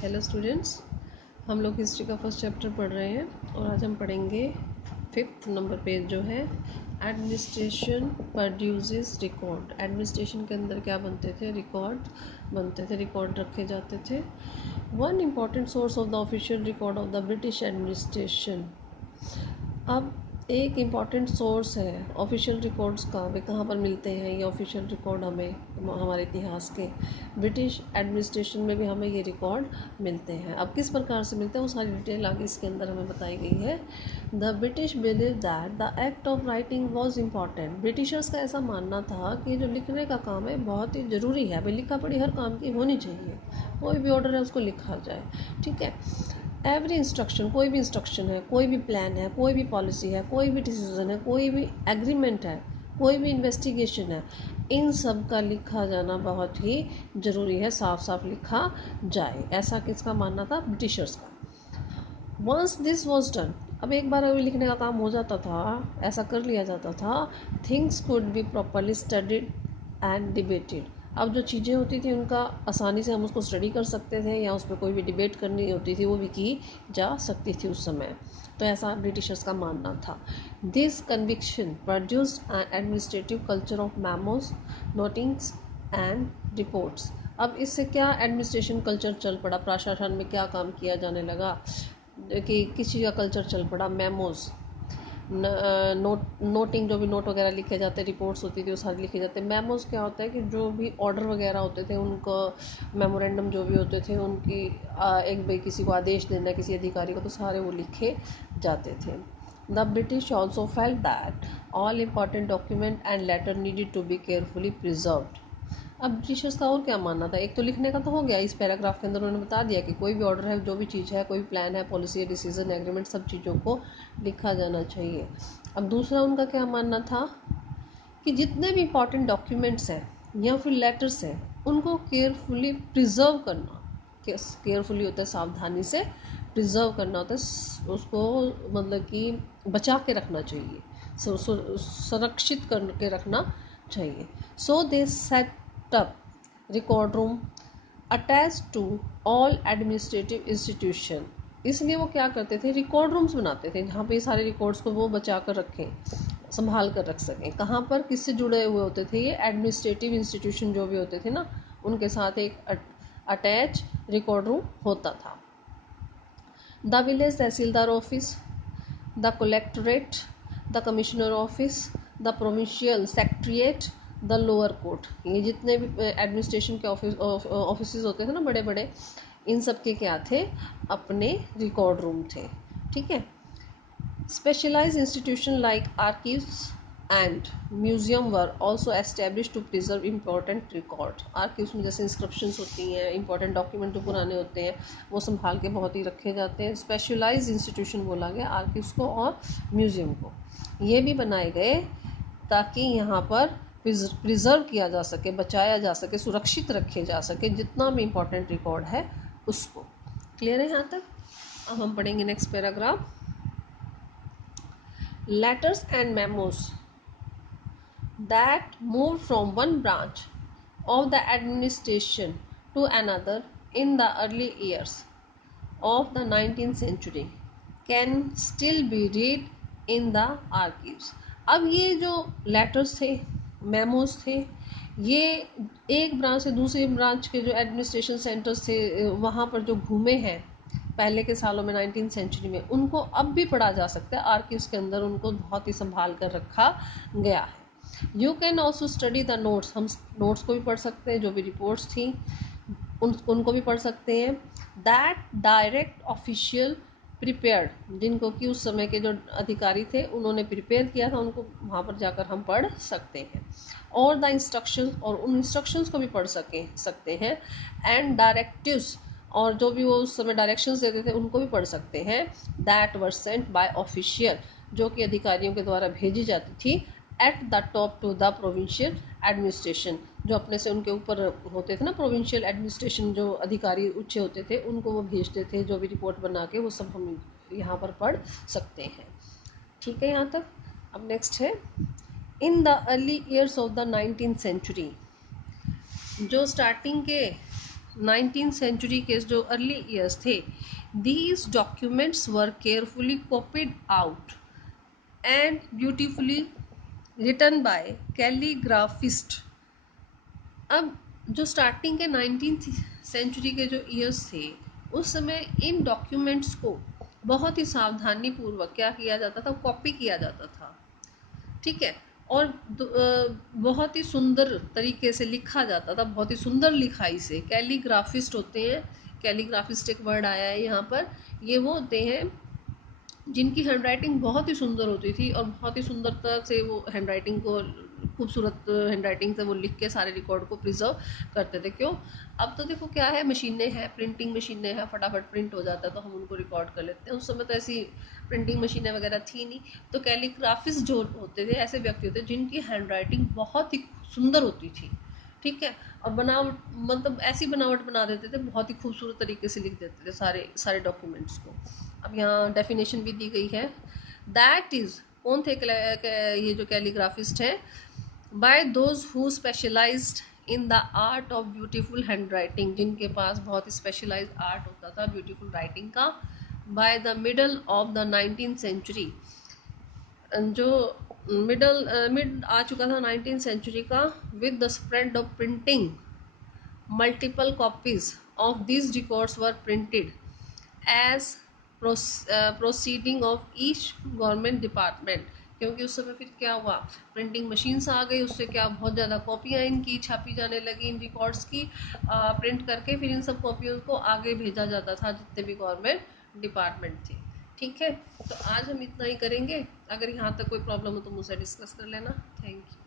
Hello students, हम लोग history का फर्स्ट चैप्टर पढ़ रहे हैं और आज हम पढ़ेंगे 5th नंबर पेज जो है एडमिनिस्ट्रेशन प्रोड्यूसेस रिकॉर्ड। एडमिनिस्ट्रेशन के अंदर क्या बनते थे? रिकॉर्ड रखे जाते थे। One important source of the official record of the British administration. अब एक इम्पॉर्टेंट सोर्स है ऑफिशियल रिकॉर्ड्स का, वे कहाँ पर मिलते हैं ये ऑफिशियल रिकॉर्ड? हमें हमारे इतिहास के ब्रिटिश एडमिनिस्ट्रेशन में भी हमें ये रिकॉर्ड मिलते हैं। अब किस प्रकार से मिलते हैं वो सारी डिटेल आगे इसके अंदर हमें बताई गई है। The British believe that the act of writing was important. Britishers का ऐसा मानना था कि जो लिखने का काम है बहुत ही ज़रूरी है। भाई लिखा पढ़ी हर काम की होनी चाहिए, कोई भी ऑर्डर है उसको लिखा जाए, ठीक है। एवरी इंस्ट्रक्शन, कोई भी इंस्ट्रक्शन है, कोई भी प्लान है, कोई भी पॉलिसी है, कोई भी डिसीजन है, कोई भी एग्रीमेंट है, कोई भी इन्वेस्टिगेशन है, इन सब का लिखा जाना बहुत ही ज़रूरी है, साफ साफ लिखा जाए। ऐसा किसका मानना था? ब्रिटिशर्स का। वंस दिस वॉज डन, अब एक बार अभी लिखने का काम हो जाता था, ऐसा कर लिया जाता था, things could be properly studied and debated. अब जो चीज़ें होती थी उनका आसानी से हम उसको स्टडी कर सकते थे या उस पर कोई भी डिबेट करनी होती थी वो भी की जा सकती थी उस समय। तो ऐसा ब्रिटिशर्स का मानना था। This conviction produced N administrative culture of memos, notings and reports. अब इससे क्या एडमिनिस्ट्रेशन कल्चर चल पड़ा, प्रशासन में क्या काम किया जाने लगा कि किसी का कल्चर चल पड़ा। मेमोज, नोटिंग, जो भी नोट वगैरह लिखे जाते, रिपोर्ट्स होती थी वो सारी लिखे जाते। मेमोज क्या होता है कि जो भी ऑर्डर वगैरह होते थे उनको, मेमोरेंडम जो भी होते थे उनकी एक भाई किसी को आदेश देना किसी अधिकारी को, तो सारे वो लिखे जाते थे। The British also felt that all important document and letter needed to be carefully preserved. अब ब्रिटिशर्स का और क्या मानना था? एक तो लिखने का तो हो गया, इस पैराग्राफ के अंदर उन्होंने बता दिया कि कोई भी ऑर्डर है, जो भी चीज़ है, कोई भी प्लान है, पॉलिसी है, डिसीजन, एग्रीमेंट, सब चीज़ों को लिखा जाना चाहिए। अब दूसरा उनका क्या मानना था कि जितने भी इंपॉर्टेंट डॉक्यूमेंट्स हैं या फिर लेटर्स हैं उनको केयरफुली प्रिजर्व करना। केयरफुली होता है सावधानी से, प्रिजर्व करना होता है उसको, मतलब कि बचा के रखना चाहिए, संरक्षित करके रखना चाहिए। So they set up record room attach to all administrative institution. इसलिए वो क्या करते थे, रिकॉर्ड रूम्स बनाते थे जहाँ पे ये सारे रिकॉर्ड्स को वो बचा कर रखें, संभाल कर रख सकें। कहाँ पर? किससे जुड़े हुए होते थे ये? एडमिनिस्ट्रेटिव इंस्टीट्यूशन जो भी होते थे ना, उनके साथ एक अटैच रिकॉर्ड रूम होता था। The village tehsildar office, the collectorate, the commissioner office, the provincial secretariat, the lower court, ये जितने भी एडमिनिस्ट्रेशन के ऑफिस होते थे ना बड़े बड़े, इन सब के क्या थे? अपने रिकॉर्ड रूम थे, ठीक है। Specialized institution like archives and museum were also establish to preserve important record. Archives में जैसे इंस्क्रिप्शंस होती हैं, इंपॉर्टेंट डॉक्यूमेंट जो पुराने होते हैं वो संभाल के बहुत ही रखे जाते हैं। स्पेशलाइज्ड इंस्टीट्यूशन बोला गया आर्कीव्स को और म्यूजियम को। ये भी बनाए गए ताकि यहाँ पर प्रिजर्व किया जा सके, बचाया जा सके, सुरक्षित रखे जा सके जितना भी इम्पोर्टेंट रिकॉर्ड है उसको। क्लियर है यहाँ तक? अब हम पढ़ेंगे next paragraph. Letters and memos that moved from one branch of the administration to another in the early years of the 19th century can still be read in the archives. अब ये जो letters थे, memos थे, ये एक branch से दूसरी branch के जो एडमिनिस्ट्रेशन सेंटर्स थे वहाँ पर जो घूमे हैं पहले के सालों में 19th सेंचुरी में, उनको अब भी पढ़ा जा सकता है। आर्कीव्स के अंदर उनको बहुत ही संभाल कर रखा गया है। You can also study the notes, हम नोट्स को भी पढ़ सकते हैं, जो भी रिपोर्ट्स थी उनको भी पढ़ सकते हैं। दैट डायरेक्ट ऑफिशियल प्रिपेयर्ड, जिनको कि उस समय के जो अधिकारी थे उन्होंने प्रिपेयर किया था, उनको वहाँ पर जाकर हम पढ़ सकते हैं। और द इंस्ट्रक्शंस, और उन इंस्ट्रक्शंस को भी पढ़ सकते हैं। एंड डायरेक्टिव्स, और जो भी वो उस समय डायरेक्शंस देते थे उनको भी पढ़ सकते हैं। That were sent by official, जो कि अधिकारियों के द्वारा भेजी जाती थी। At the top to the provincial administration, जो अपने से उनके ऊपर होते थे ना प्रोविंशियल एडमिनिस्ट्रेशन, जो अधिकारी उच्च होते थे उनको वो भेजते थे, जो भी रिपोर्ट बना के, वो सब हम यहाँ पर पढ़ सकते हैं। ठीक है यहाँ तक? अब नेक्स्ट है, in the early years of the 19th century, जो स्टार्टिंग के 19th सेंचुरी के जो अर्ली ईयर्स थे, these documents were carefully copied out and beautifully written by calligraphist. अब जो स्टार्टिंग के 19th सेंचुरी के जो ईयर्स थे, उस समय इन डॉक्यूमेंट्स को बहुत ही सावधानी पूर्वक क्या किया जाता था, कॉपी किया जाता था, ठीक है। और बहुत ही सुंदर तरीके से लिखा जाता था, बहुत ही सुंदर लिखाई से। कैलीग्राफिस्ट होते हैं, कैलीग्राफिस्ट एक वर्ड आया है यहाँ पर, ये वो होते हैं जिनकी हैंडराइटिंग बहुत ही सुंदर होती थी और बहुत ही सुंदरता से वो हैंडराइटिंग को, खूबसूरत हैंडराइटिंग से वो लिख के सारे रिकॉर्ड को प्रिजर्व करते थे। क्यों? अब तो देखो क्या है, मशीनें हैं, प्रिंटिंग मशीनें हैं, फटाफट प्रिंट हो जाता है तो हम उनको रिकॉर्ड कर लेते हैं। उस समय तो ऐसी प्रिंटिंग मशीनें वगैरह थी नहीं, तो कैलीग्राफिस्ट जो होते थे ऐसे व्यक्ति होते जिनकी हैंडराइटिंग बहुत ही सुंदर होती थी, ठीक है। और बनावट, मतलब ऐसी बनावट बना देते थे, बहुत ही खूबसूरत तरीके से लिख देते थे सारे सारे डॉक्यूमेंट्स को। अब यहाँ डेफिनेशन भी दी गई है, दैट इज, कौन थे ये जो कैलीग्राफिस्ट है, by those who specialised in the art of beautiful handwriting, जिनके पास बहुत ही स्पेशलाइज आर्ट होता था ब्यूटीफुल राइटिंग का। By the middle of the 19th century, जो मिड आ चुका था 19th सेंचुरी का, with the spread of printing multiple copies of these records were printed as proceeding of each government department। क्योंकि उस समय फिर क्या हुआ, प्रिंटिंग मशीन्स आ गई, उससे क्या बहुत ज़्यादा कॉपियाँ इनकी छापी जाने लगी इन रिकॉर्ड्स की, प्रिंट करके फिर इन सब कॉपियों को आगे भेजा जाता था जितने भी गवर्नमेंट डिपार्टमेंट थे, ठीक है। तो आज हम इतना ही करेंगे, अगर यहाँ तक कोई प्रॉब्लम हो तो मुझसे डिस्कस कर लेना। Thank you.